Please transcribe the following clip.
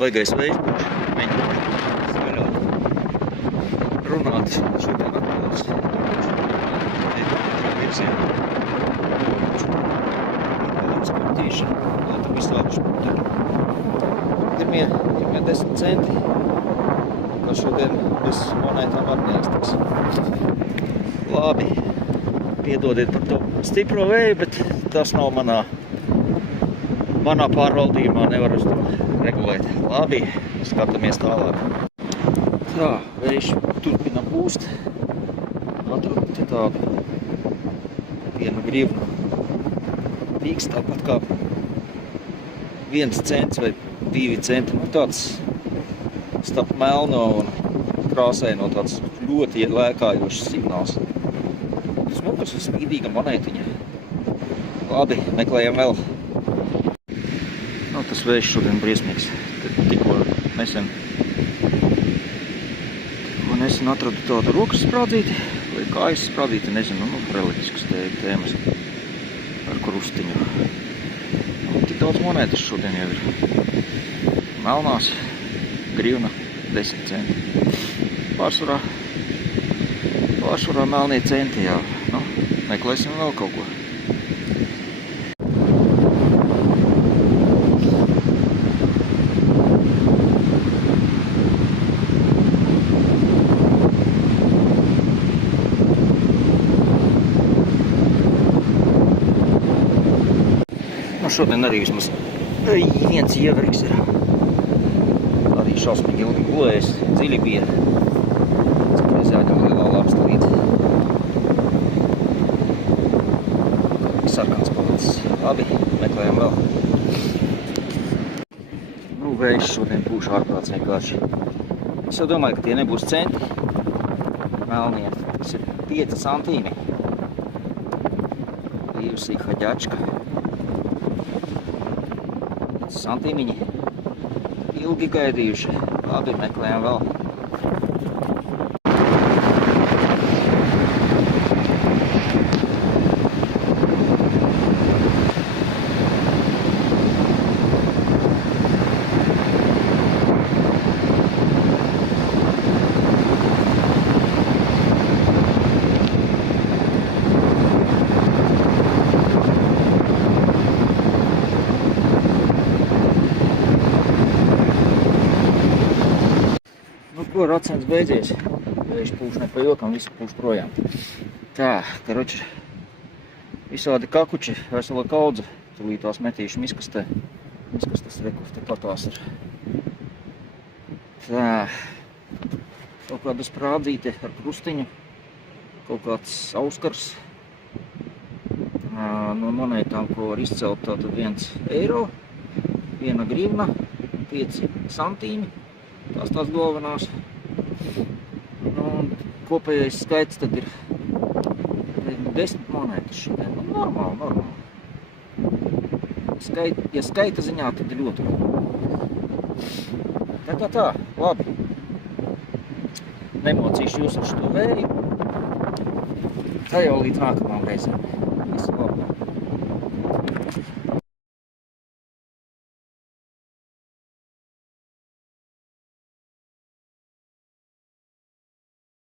Baigais vējš, mēģināt vaļāt runāt šodien atpūtas virzienā. Skatīšu, vēl tur visu labu špūtēru. Pirmie 10 centi, kā šodien bez monētām var neiztiks. Labi, piedodiet par to stipro vēju, bet tas nav manā pārvaldījumā, nevar uz to regulēt. Labi, skatāmies tālāk. Tā, vējš turpina pūst. Atradu te tādu vienu grivnu. Līks tāpat kā 1 cents vai 2 centi. Nu, tāds starp melno un krāsaino tāds ļoti lēkājošs signāls. Smukas un spīdīga monētiņa. Labi, meklējam vēl. Nu, tas vējš šodien briesmīgs. Tikko nesen atradu tādu rokas sprādzīti vai kājas sprādzīti, nezinu, reliģiskas tēmas ar krustiņu. Tik daudz monētas šodien jau ir. Melnās, grivna, 10 centi. Pārsvarā melnie centi, jā. Nu, meklēsim vēl kaut ko. Šodien arī vismaz viens ieveriks ir. Arī šausmīgi ilgi gulējis, dziļi bija. Citreiz jāņem lielā lāpsta līdzi. Sarkans palicis. Labi, meklējam vēl. Nu, vējš šodien pūš ārprāts vienkārši. Es jau domāju, ka tie nebūs centi. Melnie. Tas ir 5 santīmi. Bijusī haģačka. Santīmiņi ilgi gaidījuši. Labi, meklējam vēl. Racens beidzies, vējš pūš ne pa jokam, visu pūš projām. Tā, karoči, visādi kakuči, vesela kaudze, tulītās metīšu miskastē. Miskastes rekurs te patās ir. Tā, kaut kāda sprādzīte ar krustiņu, kaut kāds auskars. No monētām, ko var izcelt, tātad 1 eiro, 1 grivna, 5 santīmi, tās galvenās. Un kopējais skaits tad ir 10 monētas šodien. Nu, normāli. Ja skaita ziņā, tad ir ļoti labi. Tā, labi. Nemocīšu jūs ar šo vēju. Tā jau līdz nākamām reizēm. Visu labi.